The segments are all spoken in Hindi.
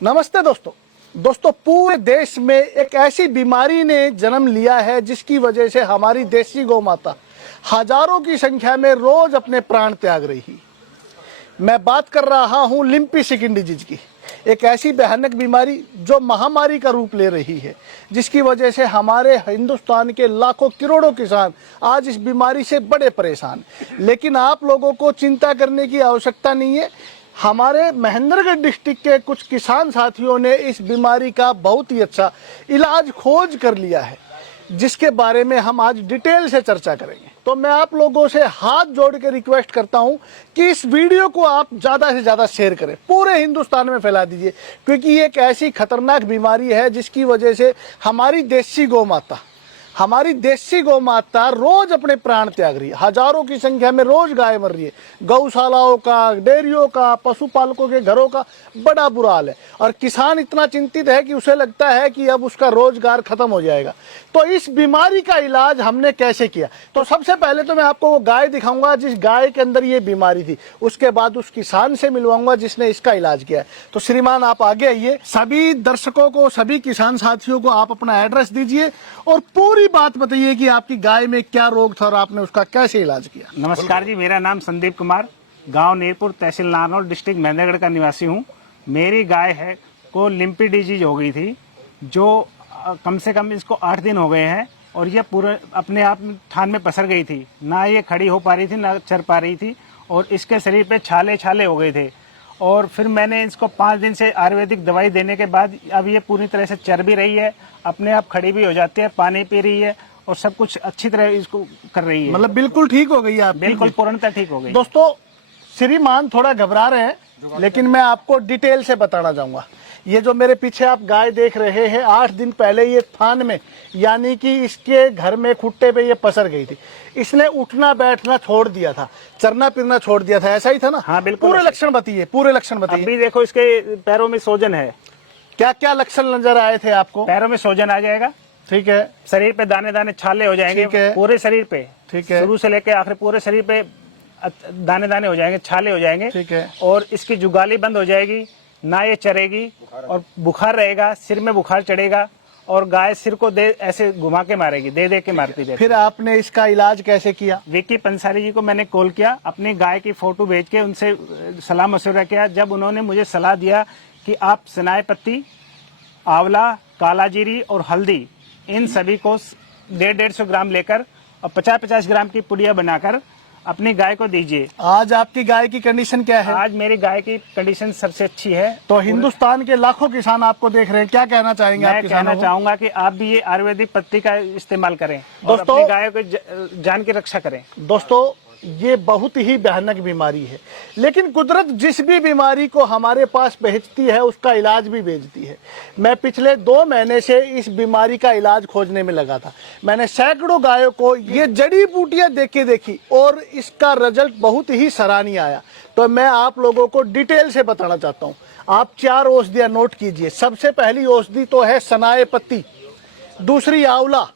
नमस्ते दोस्तों पूरे देश में एक ऐसी बीमारी ने जन्म लिया है जिसकी वजह से हमारी देसी गौ माता हजारों की संख्या में रोज अपने प्राण त्याग रही। मैं बात कर रहा हूं लिम्पी स्किन डिजीज की, एक ऐसी भयानक बीमारी जो महामारी का रूप ले रही है, जिसकी वजह से हमारे हिंदुस्तान के लाखों करोड़ों किसान आज इस बीमारी से बड़े परेशान। लेकिन आप लोगों को चिंता करने की आवश्यकता नहीं है। हमारे महेंद्रगढ़ डिस्ट्रिक्ट के कुछ किसान साथियों ने इस बीमारी का बहुत ही अच्छा इलाज खोज कर लिया है, जिसके बारे में हम आज डिटेल से चर्चा करेंगे। तो मैं आप लोगों से हाथ जोड़ के रिक्वेस्ट करता हूं कि इस वीडियो को आप ज़्यादा से ज़्यादा शेयर करें, पूरे हिंदुस्तान में फैला दीजिए, क्योंकि ये एक ऐसी खतरनाक बीमारी है जिसकी वजह से हमारी देसी गौ माता रोज अपने प्राण त्याग रही है। हजारों की संख्या में रोज गाय मर रही है। गौशालाओं का, डेयरियों का, पशुपालकों के घरों का बड़ा बुरा हाल है और किसान इतना चिंतित है कि उसे लगता है कि अब उसका रोजगार खत्म हो जाएगा। तो इस बीमारी का इलाज हमने कैसे किया, तो सबसे पहले तो मैं आपको वो गाय दिखाऊंगा जिस गाय के अंदर ये बीमारी थी, उसके बाद उस किसान से मिलवाऊंगा जिसने इसका इलाज किया है। तो श्रीमान आप आगे आइए। सभी दर्शकों को, सभी किसान साथियों को आप अपना एड्रेस दीजिए और पूरी बात बताइए कि आपकी गाय में क्या रोग था और आपने उसका कैसे इलाज किया। नमस्कार जी, मेरा नाम संदीप कुमार, गांव नीरपुर, तहसील नारनौल, डिस्ट्रिक्ट महेंद्रगढ़ का निवासी हूं। मेरी गाय है को लिम्पी डिजीज हो गई थी, जो कम से कम इसको 8 दिन हो गए हैं और ये पूरे अपने आप थान में पसर गई थी। ना ये खड़ी हो पा रही थी, ना चर पा रही थी और इसके शरीर पे छाले छाले हो गए थे। और फिर मैंने इसको 5 दिन से आयुर्वेदिक दवाई देने के बाद अब ये पूरी तरह से चर भी रही है, अपने आप खड़ी भी हो जाती है, पानी पी रही है और सब कुछ अच्छी तरह इसको कर रही है। मतलब बिल्कुल ठीक हो गई आप? बिल्कुल पूर्णतः ठीक हो गई। दोस्तों श्रीमान थोड़ा घबरा रहे हैं, लेकिन मैं आपको डिटेल से बताना चाहूंगा। ये जो मेरे पीछे आप गाय देख रहे हैं, 8 दिन पहले ये थान में, यानी कि इसके घर में खुट्टे पे ये पसर गई थी। इसने उठना बैठना छोड़ दिया था, चरना फिरना छोड़ दिया था, ऐसा ही था ना? हाँ बिल्कुल। पूरे लक्षण बताइए, पूरे लक्षण बताइए। अभी देखो इसके पैरों में सोजन है। क्या क्या लक्षण नजर आए थे आपको? पैरों में सोजन आ जाएगा, ठीक है। शरीर पे दाने दाने छाले हो जाएंगे, ठीक है। पूरे शरीर पे, ठीक है। शुरू से लेकर आखिर पूरे शरीर पे दाने दाने हो जाएंगे, छाले हो जाएंगे, ठीक है। और इसकी जुगाली बंद हो जाएगी, ना ये चरेगी और बुखार रहेगा, सिर में बुखार चढ़ेगा और गाय सिर को दे ऐसे घुमा के मारेगी, दे के मारती रहती। फिर आपने इसका इलाज कैसे किया? विकी पंसारी जी को मैंने कॉल किया, अपनी गाय की फोटो भेज के उनसे सलाह मशवरा किया। जब उन्होंने मुझे सलाह दिया कि आप सनाए पत्ती, आंवला, काला जीरी और हल्दी, इन सभी को 150 ग्राम लेकर और 50-50 ग्राम की पुड़िया बनाकर अपनी गाय को दीजिए। आज आपकी गाय की कंडीशन क्या है? आज मेरी गाय की कंडीशन सबसे अच्छी है। तो हिंदुस्तान के लाखों किसान आपको देख रहे हैं, क्या कहना चाहेंगे? मैं कहना चाहूंगा कि आप भी ये आयुर्वेदिक पत्ती का इस्तेमाल करें और दोस्तों, अपनी गाय को जान की रक्षा करें। दोस्तों ये बहुत ही भयानक बीमारी है, लेकिन कुदरत जिस भी बीमारी को हमारे पास भेजती है उसका इलाज भी भेजती है। मैं पिछले 2 महीने से इस बीमारी का इलाज खोजने में लगा था। मैंने सैकड़ों गायों को ये जड़ी बूटियां देखी और इसका रिजल्ट बहुत ही सराहनीय आया। तो मैं आप लोगों को डिटेल से बताना चाहता हूँ। आप 4 औषधियां नोट कीजिए। सबसे पहली औषधि तो है सनाए पत्ती, दूसरी आंवला,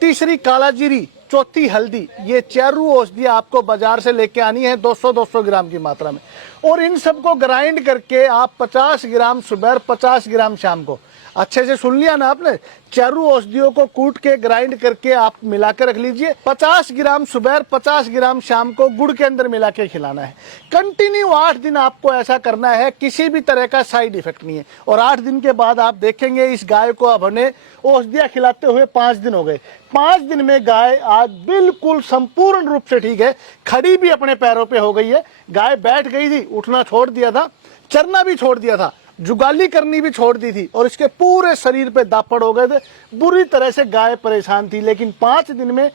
तीसरी काला जीरी, चौथी हल्दी। ये 4 औषधियां आपको बाजार से लेके आनी है 200-200 ग्राम की मात्रा में, और इन सबको ग्राइंड करके आप 50 ग्राम सुबह, 50 ग्राम शाम को, अच्छे से सुन लिया ना आपने, 4 औषधियों को कूट के ग्राइंड करके आप मिला के रख लीजिए। 50 ग्राम सुबह, 50 ग्राम शाम को गुड़ के अंदर मिला के खिलाना है। कंटिन्यू 8 दिन आपको ऐसा करना है, किसी भी तरह का साइड इफेक्ट नहीं है। और 8 दिन के बाद आप देखेंगे इस गाय को अब हमने औषधियां खिलाते हुए 5 दिन हो गए। 5 दिन में गाय आज बिल्कुल संपूर्ण रूप से ठीक है, खड़ी भी अपने पैरों पे हो गई है। गाय बैठ गई थी, उठना छोड़ दिया था, चरना भी छोड़ दिया था, जुगाली करनी भी छोड़ दी थी और इसके पूरे शरीर पे दापड़ हो गए थे। बुरी तरह से गाय परेशान थी, लेकिन 5 दिन में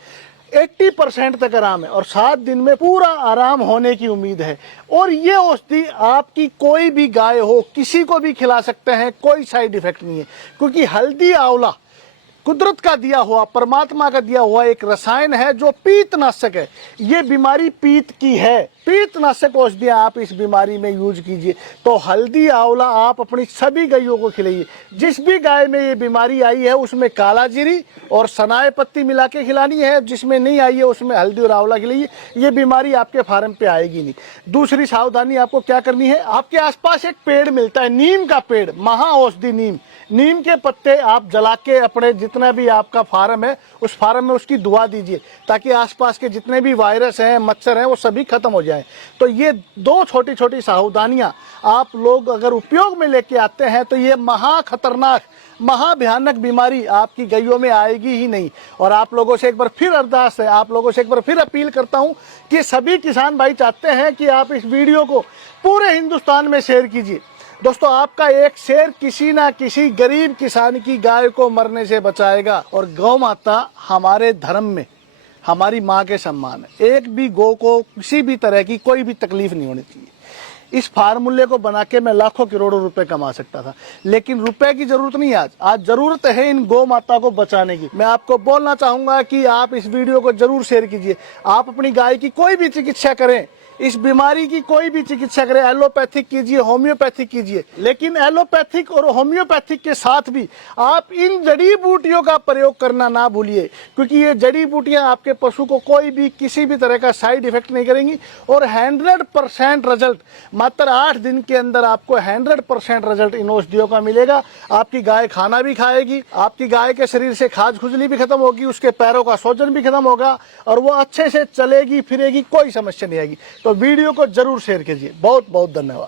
80% तक आराम है और 7 दिन में पूरा आराम होने की उम्मीद है। और ये औषधि आपकी कोई भी गाय हो, किसी को भी खिला सकते हैं, कोई साइड इफेक्ट नहीं है, क्योंकि हल्दी, आंवला कुदरत का दिया हुआ, परमात्मा का दिया हुआ एक रसायन है जो पीतनाशक है। ये बीमारी पीत की है, पीतनाशक औषधियां आप इस बीमारी में यूज कीजिए। तो हल्दी आंवला आप अपनी सभी गायों को खिलाइए। जिस भी गाय में ये बीमारी आई है उसमें काला जीरी और सनाए पत्ती मिला के खिलानी है, जिसमें नहीं आई है उसमें हल्दी और आंवला खिलाइए। ये बीमारी आपके फार्म पे आएगी नहीं। दूसरी सावधानी आपको क्या करनी है, आपके आसपास एक पेड़ मिलता है, नीम का पेड़, महा औषधि नीम। नीम के पत्ते आप जला के अपने जितना भी आपका फार्म है उस फार्म में उसकी दुआ दीजिए, ताकि आसपास के जितने भी वायरस हैं, मच्छर हैं, वो सभी खत्म हो जाएं। तो ये दो छोटी छोटी सावधानियां आप लोग अगर उपयोग में लेके आते हैं तो ये महा खतरनाक, महा भयानक बीमारी आपकी गायों में आएगी ही नहीं। और आप लोगों से एक बार फिर अरदास है, आप लोगों से एक बार फिर अपील करता हूं कि सभी किसान भाई चाहते हैं कि आप इस वीडियो को पूरे हिंदुस्तान में शेयर कीजिए। दोस्तों, आपका एक शेयर किसी ना किसी गरीब किसान की गाय को मरने से बचाएगा। और गौ माता हमारे धर्म में हमारी माँ के सम्मान है। एक भी गौ को किसी भी तरह की कोई भी तकलीफ नहीं होनी चाहिए। इस फार्मूले को बना के मैं लाखों करोड़ों रुपए कमा सकता था, लेकिन रुपए की जरूरत नहीं। आज जरूरत है इन गौ माता को बचाने की। मैं आपको बोलना चाहूंगा कि आप इस वीडियो को जरूर शेयर कीजिए। आप अपनी गाय की कोई भी चिकित्सा करें, इस बीमारी की कोई भी चिकित्सा करें, एलोपैथिक कीजिए, होम्योपैथिक कीजिए, लेकिन एलोपैथिक और होम्योपैथिक के साथ भी आप इन जड़ी बूटियों का प्रयोग करना ना भूलिए, क्योंकि ये जड़ी बूटियां आपके पशु को कोई भी किसी भी तरह का साइड इफेक्ट नहीं करेंगी। और 100% रिजल्ट मात्र 8 दिन के अंदर आपको 100% रिजल्ट इन औषधियों का मिलेगा। आपकी गाय खाना भी खाएगी, आपकी गाय के शरीर से खाज खुजली भी खत्म होगी, उसके पैरों का सोजन भी खत्म होगा और वो अच्छे से चलेगी फिरेगी, कोई समस्या नहीं आएगी। तो वीडियो को जरूर शेयर कीजिए। बहुत बहुत धन्यवाद।